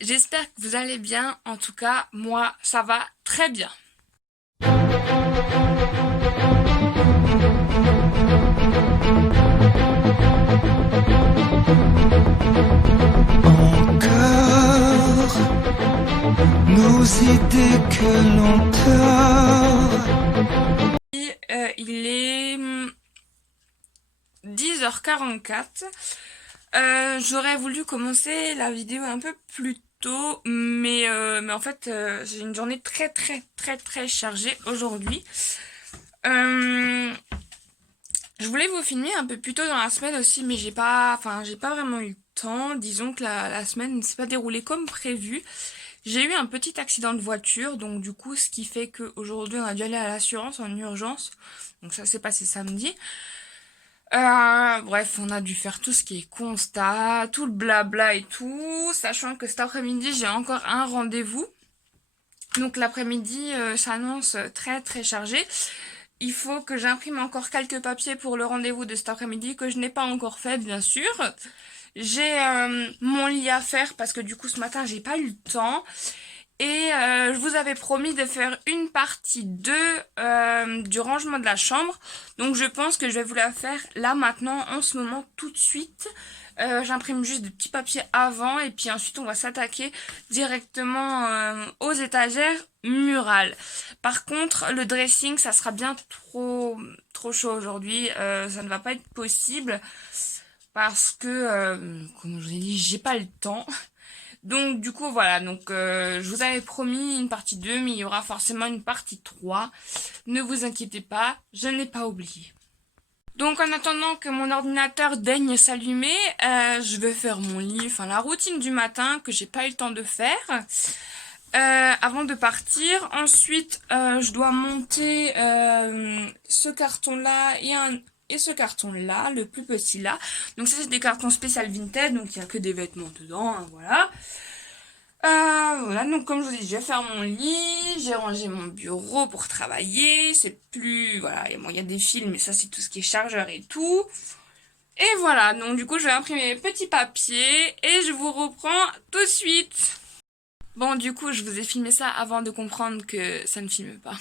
j'espère que vous allez bien. En tout cas, moi, ça va très bien. Encore nos idées que l'on tord. Il est 10h44. J'aurais voulu commencer la vidéo un peu plus tôt, mais en fait, j'ai une journée très chargée aujourd'hui. Je voulais vous filmer un peu plus tôt dans la semaine aussi, mais j'ai pas vraiment eu le temps. Disons que la semaine ne s'est pas déroulée comme prévu. J'ai eu un petit accident de voiture, donc du coup, ce qui fait qu'aujourd'hui, on a dû aller à l'assurance en urgence. Donc ça s'est passé samedi. Bref, on a dû faire tout ce qui est constat, tout le blabla et tout, sachant que cet après-midi, j'ai encore un rendez-vous. Donc l'après-midi s'annonce très chargé. Il faut que j'imprime encore quelques papiers pour le rendez-vous de cet après-midi que je n'ai pas encore fait, bien sûr. J'ai mon lit à faire parce que du coup ce matin j'ai pas eu le temps. Et je vous avais promis de faire une partie 2 du rangement de la chambre. Donc je pense que je vais vous la faire là maintenant, en ce moment, tout de suite. J'imprime juste des petits papiers avant et puis ensuite on va s'attaquer directement aux étagères murales. Par contre, le dressing, ça sera bien trop chaud aujourd'hui. Ça ne va pas être possible parce que, comme je vous ai dit, j'ai pas le temps. Donc du coup voilà, je vous avais promis une partie 2, mais il y aura forcément une partie 3. Ne vous inquiétez pas, je n'ai pas oublié. Donc en attendant que mon ordinateur daigne s'allumer, je vais faire mon lit, enfin la routine du matin que j'ai pas eu le temps de faire. Avant de partir, ensuite je dois monter ce carton-là et ce carton-là, le plus petit là. Donc ça c'est des cartons spécial Vinted, donc il n'y a que des vêtements dedans, hein, voilà. Voilà, donc comme je vous ai dit, je vais faire mon lit, j'ai rangé mon bureau pour travailler, c'est plus, voilà, il y a des fils, mais ça c'est tout ce qui est chargeur et tout. Et voilà, donc du coup je vais imprimer mes petits papiers et je vous reprends tout de suite. Bon, du coup, je vous ai filmé ça avant de comprendre que ça ne filme pas.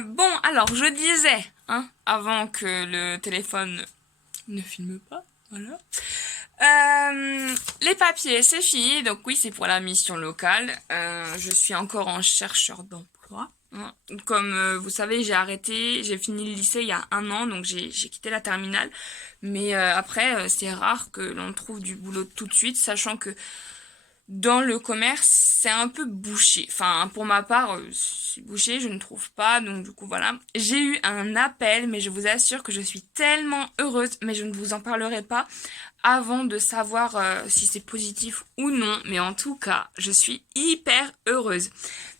Bon, alors, je disais, hein, avant que le téléphone ne filme pas, voilà. Les papiers, c'est fini. Donc oui, c'est pour la mission locale. Je suis encore en chercheur d'emploi. Hein. Comme vous savez, j'ai fini le lycée il y a 1 an, donc j'ai quitté la terminale. Mais après, c'est rare que l'on trouve du boulot tout de suite, sachant que dans le commerce, c'est un peu bouché. Enfin, pour ma part, c'est bouché, je ne trouve pas. Donc du coup, voilà. J'ai eu un appel, mais je vous assure que je suis tellement heureuse. Mais je ne vous en parlerai pas avant de savoir si c'est positif ou non. Mais en tout cas, je suis hyper heureuse.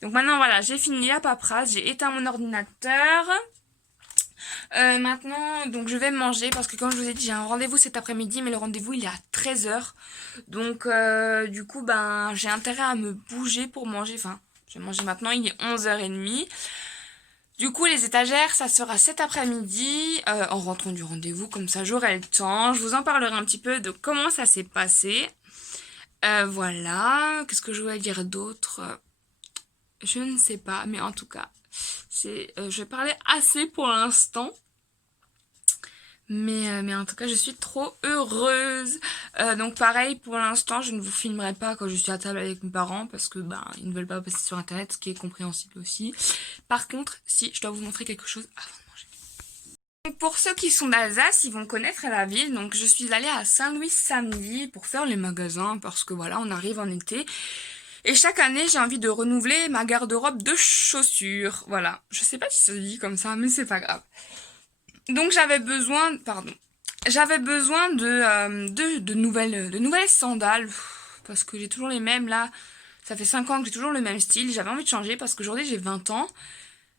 Donc maintenant, voilà, j'ai fini la paperasse. J'ai éteint mon ordinateur. Maintenant, donc je vais manger parce que comme je vous ai dit, j'ai un rendez-vous cet après-midi, mais le rendez-vous il est à 13h. Donc du coup, ben j'ai intérêt à me bouger pour manger. Enfin, je vais manger maintenant, il est 11h30. Du coup, les étagères, ça sera cet après-midi, en rentrant du rendez-vous, comme ça j'aurai le temps. Je vous en parlerai un petit peu de comment ça s'est passé. Voilà, qu'est-ce que je voulais dire d'autre? Je ne sais pas, mais en tout cas, je vais parler assez pour l'instant. Mais en tout cas, je suis trop heureuse. Donc pareil, pour l'instant, je ne vous filmerai pas quand je suis à table avec mes parents parce que ils ne veulent pas passer sur internet, ce qui est compréhensible aussi. Par contre, si je dois vous montrer quelque chose avant de manger. Donc pour ceux qui sont d'Alsace, ils vont connaître la ville. Donc je suis allée à Saint-Louis samedi pour faire les magasins parce que voilà, on arrive en été. Et chaque année, j'ai envie de renouveler ma garde-robe de chaussures. Voilà. Je sais pas si ça se dit comme ça, mais c'est pas grave. Donc j'avais besoin de nouvelles sandales parce que j'ai toujours les mêmes là. Ça fait 5 ans que j'ai toujours le même style. J'avais envie de changer parce qu'aujourd'hui j'ai 20 ans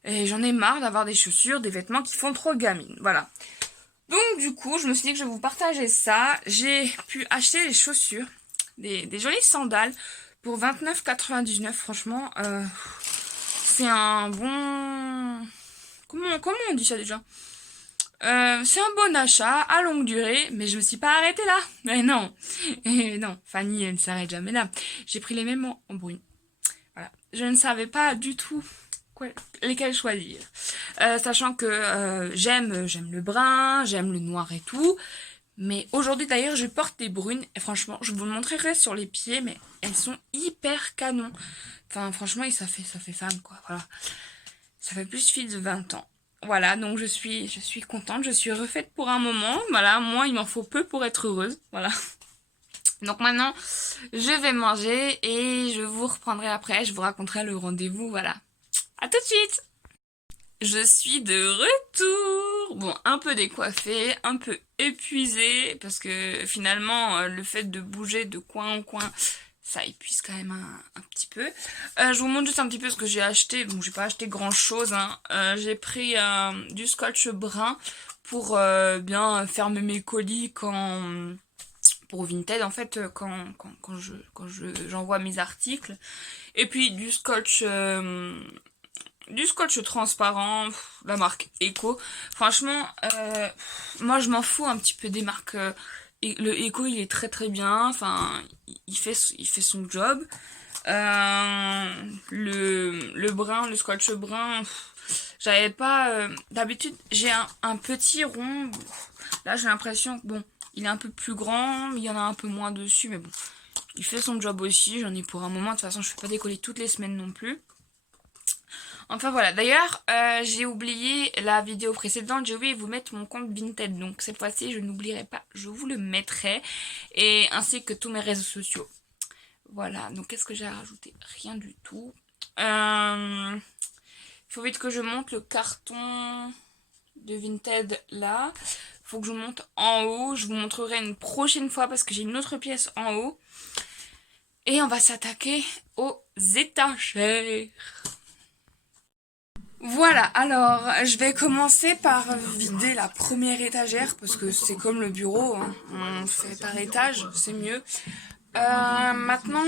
et j'en ai marre d'avoir des chaussures, des vêtements qui font trop gamine. Voilà. Donc du coup, je me suis dit que je vais vous partager ça. J'ai pu acheter des chaussures, des jolies sandales pour 29,99. Franchement, c'est un bon... Comment on dit ça déjà? C'est un bon achat à longue durée, mais je me suis pas arrêtée là. Mais non, et non, Fanny, elle ne s'arrête jamais là. J'ai pris les mêmes en brune. Voilà, je ne savais pas du tout lesquels choisir. Sachant que j'aime le brun, j'aime le noir et tout. Mais aujourd'hui d'ailleurs je porte des brunes et franchement je vous le montrerai sur les pieds mais elles sont hyper canon. Enfin franchement ça fait femme quoi, voilà. Ça fait plus fille de 20 ans. Voilà, donc je suis contente, je suis refaite pour un moment. Voilà, moi il m'en faut peu pour être heureuse, voilà. Donc maintenant je vais manger et je vous reprendrai après, je vous raconterai le rendez-vous, voilà. À tout de suite. Je suis de retour. Bon, un peu décoiffée, un peu épuisée, parce que finalement, le fait de bouger de coin en coin, ça épuise quand même un petit peu. Je vous montre juste un petit peu ce que j'ai acheté. Bon, j'ai pas acheté grand chose, hein. J'ai pris du scotch brun pour bien fermer mes colis pour Vinted en fait quand j'envoie mes articles. Et puis du scotch transparent, la marque Eco. Franchement, moi je m'en fous un petit peu des marques. Le Eco il est très très bien. Enfin, il fait son job. Le brun, le scotch brun, j'avais pas. D'habitude j'ai un petit rond. Là j'ai l'impression que bon, il est un peu plus grand, il y en a un peu moins dessus, mais bon, il fait son job aussi. J'en ai pour un moment. De toute façon, je fais pas décoller toutes les semaines non plus. Enfin voilà, d'ailleurs j'ai oublié la vidéo précédente, j'ai oublié de vous mettre mon compte Vinted, donc cette fois-ci je n'oublierai pas, je vous le mettrai, et ainsi que tous mes réseaux sociaux. Voilà, donc qu'est-ce que j'ai à rajouter? Rien du tout. Il faut vite que je monte le carton de Vinted là, faut que je monte en haut, je vous montrerai une prochaine fois parce que j'ai une autre pièce en haut. Et on va s'attaquer aux étagères. Voilà, alors je vais commencer par vider la première étagère parce que c'est comme le bureau, hein. On fait par étage, c'est mieux. Maintenant,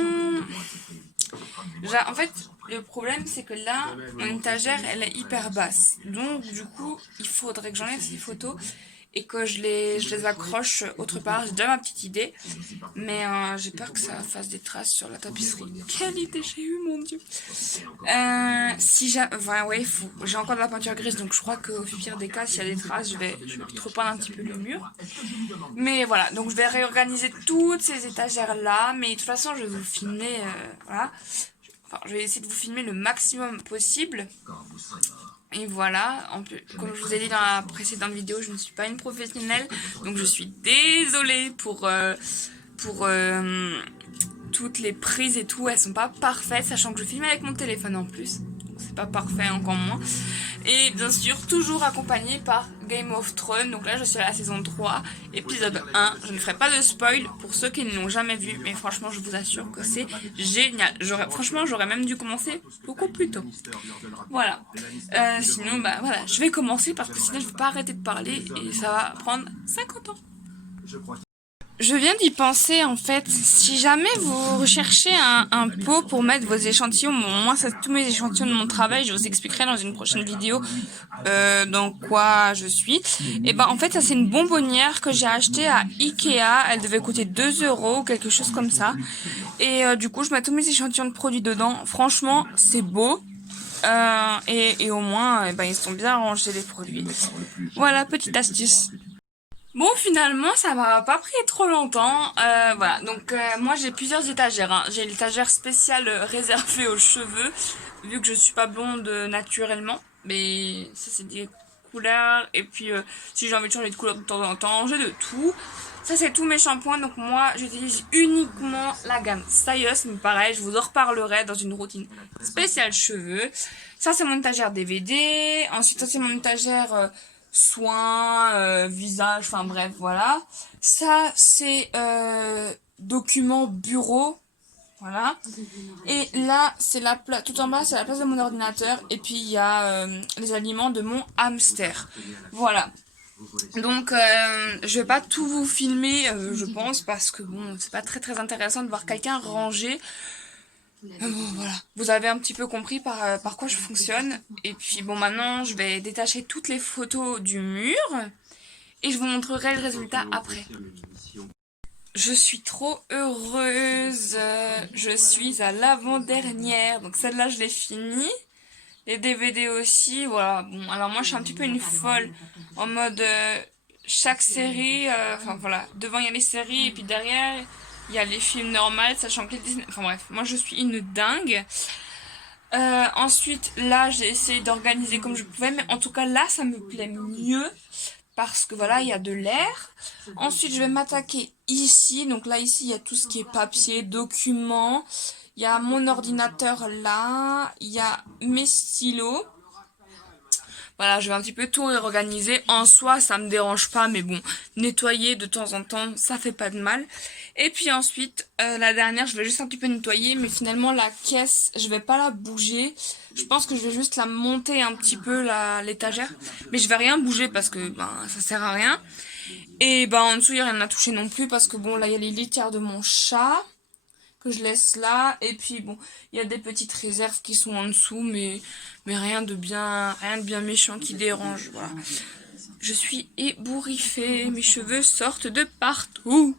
en fait, le problème c'est que là, mon étagère elle est hyper basse. Donc du coup, il faudrait que j'enlève ces photos et que je les accroche autre part. J'ai déjà ma petite idée, mais j'ai peur que ça fasse des traces sur la tapisserie. Quelle idée j'ai eu, mon dieu. Si j'ai, enfin, ouais, j'ai encore de la peinture grise, donc je crois qu'au pire des cas, s'il y a des traces, je vais repeindre un petit peu le mur. Mais voilà, donc je vais réorganiser toutes ces étagères là, mais de toute façon, je vais vous filmer, voilà. Enfin, je vais essayer de vous filmer le maximum possible. Et voilà, en plus, comme je vous ai dit dans la précédente vidéo, je ne suis pas une professionnelle, donc je suis désolée pour toutes les prises et tout, elles sont pas parfaites, sachant que je filme avec mon téléphone en plus, donc c'est pas parfait encore moins. Et bien sûr, toujours accompagné par Game of Thrones, donc là je suis à la saison 3, épisode 1, je ne ferai pas de spoil pour ceux qui ne l'ont jamais vu, mais franchement je vous assure que c'est génial. Franchement j'aurais même dû commencer beaucoup plus tôt. Voilà, sinon bah voilà, je vais commencer parce que sinon je ne vais pas arrêter de parler et ça va prendre 50 ans. Je viens d'y penser en fait, si jamais vous recherchez un pot pour mettre vos échantillons, bon, moi c'est tous mes échantillons de mon travail, je vous expliquerai dans une prochaine vidéo dans quoi je suis. Et ben en fait ça c'est une bonbonnière que j'ai achetée à Ikea, elle devait coûter 2 € ou quelque chose comme ça. Et du coup je mets tous mes échantillons de produits dedans, franchement c'est beau. Et au moins ben, ils sont bien rangés les produits. Voilà, petite astuce. Bon, finalement, ça m'a pas pris trop longtemps. Voilà, donc moi j'ai plusieurs étagères, hein. J'ai l'étagère spéciale réservée aux cheveux, vu que je suis pas blonde naturellement. Mais ça c'est des couleurs. Et puis si j'ai envie de changer de couleur de temps en temps, j'ai de tout. Ça c'est tous mes shampoings, donc moi j'utilise uniquement la gamme Stylos. Mais pareil, je vous en reparlerai dans une routine spéciale cheveux. Ça c'est mon étagère DVD. Ensuite ça c'est mon étagère... soins, visage, enfin bref, voilà. Ça, c'est documents bureau, voilà. Et là, c'est tout en bas, c'est la place de mon ordinateur. Et puis, il y a les aliments de mon hamster. Voilà. Donc, je vais pas tout vous filmer, je pense, parce que bon, c'est pas très très intéressant de voir quelqu'un ranger. Bon, voilà, vous avez un petit peu compris par quoi je fonctionne. Et puis bon, maintenant je vais détacher toutes les photos du mur. et je vous montrerai le résultat après. Je suis trop heureuse, je suis à l'avant-dernière, donc celle-là je l'ai finie, les DVD aussi, voilà. Bon, alors moi je suis un petit peu une folle, en mode chaque série, enfin voilà, devant il y a les séries et puis derrière il y a les films normaux, sachant que les Disney, enfin bref, moi je suis une dingue. Ensuite là j'ai essayé d'organiser comme je pouvais, mais en tout cas là ça me plaît mieux parce que voilà, il y a de l'air. Ensuite, je vais m'attaquer ici. Donc là, ici, il y a tout ce qui est papier, documents. Il y a mon ordinateur là. Il y a mes stylos. Voilà, je vais un petit peu tout réorganiser. En soi, ça me dérange pas, mais bon, nettoyer de temps en temps, ça fait pas de mal. Et puis ensuite, la dernière, je vais juste un petit peu nettoyer, mais finalement la caisse, je vais pas la bouger. Je pense que je vais juste la monter un petit peu l'étagère, mais je vais rien bouger parce que ben ça sert à rien. Et ben en dessous, il y a rien à toucher non plus parce que bon, là il y a les litières de mon chat que je laisse là, et puis bon, il y a des petites réserves qui sont en dessous, mais rien de bien méchant qui dérange, voilà. Je suis ébouriffée, mes cheveux sortent de partout.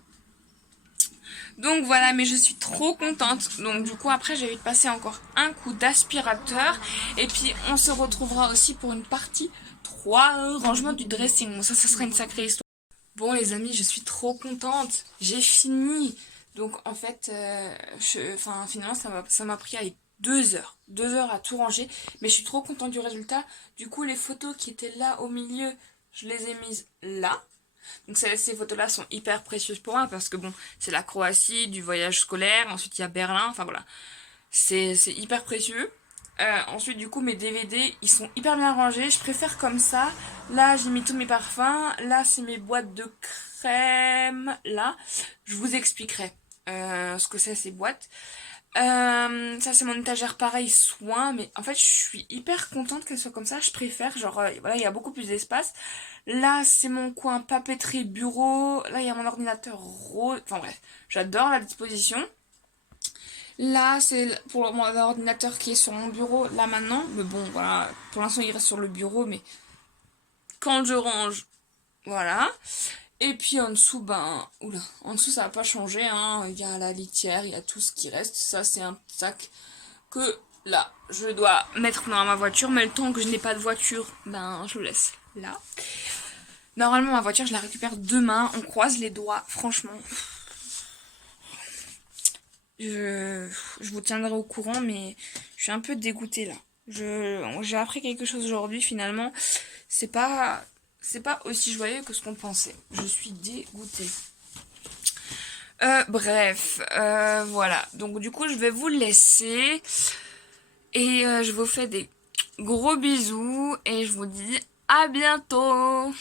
Donc voilà, mais je suis trop contente. Donc du coup après j'ai eu de passer encore un coup d'aspirateur, et puis on se retrouvera aussi pour une partie 3 rangement du dressing. Bon, ça sera une sacrée histoire. Bon les amis, je suis trop contente, j'ai fini. Donc en fait, finalement ça m'a pris allez, 2 heures à tout ranger, mais je suis trop contente du résultat. Du coup les photos qui étaient là au milieu, je les ai mises là. Donc ces photos-là sont hyper précieuses pour moi parce que bon, c'est la Croatie, du voyage scolaire, ensuite il y a Berlin, enfin voilà. C'est hyper précieux. Ensuite, du coup, mes DVD, ils sont hyper bien rangés. Je préfère comme ça. Là, j'ai mis tous mes parfums. Là, c'est mes boîtes de crème. Là, je vous expliquerai ce que c'est ces boîtes. Ça, c'est mon étagère pareil, soin. Mais en fait, je suis hyper contente qu'elle soit comme ça. Je préfère, genre, voilà, il y a beaucoup plus d'espace. Là, c'est mon coin papeterie bureau. Là, il y a mon ordinateur rose. Enfin bref, j'adore la disposition. Là, c'est pour mon ordinateur qui est sur mon bureau, là maintenant. Mais bon, voilà, pour l'instant, il reste sur le bureau, mais quand je range, voilà. Et puis en dessous, ben, oula, en dessous, ça va pas changer, hein. Il y a la litière, il y a tout ce qui reste. Ça, c'est un sac que, là, je dois mettre dans ma voiture. Mais le temps que je n'ai pas de voiture, ben, je le laisse là. Normalement, ma voiture, je la récupère demain. On croise les doigts, franchement. Je vous tiendrai au courant, mais je suis un peu dégoûtée là. J'ai appris quelque chose aujourd'hui, finalement. C'est pas, c'est pas aussi joyeux que ce qu'on pensait. Je suis dégoûtée. Bref, voilà. Donc du coup, je vais vous laisser. Et je vous fais des gros bisous. Et je vous dis à bientôt.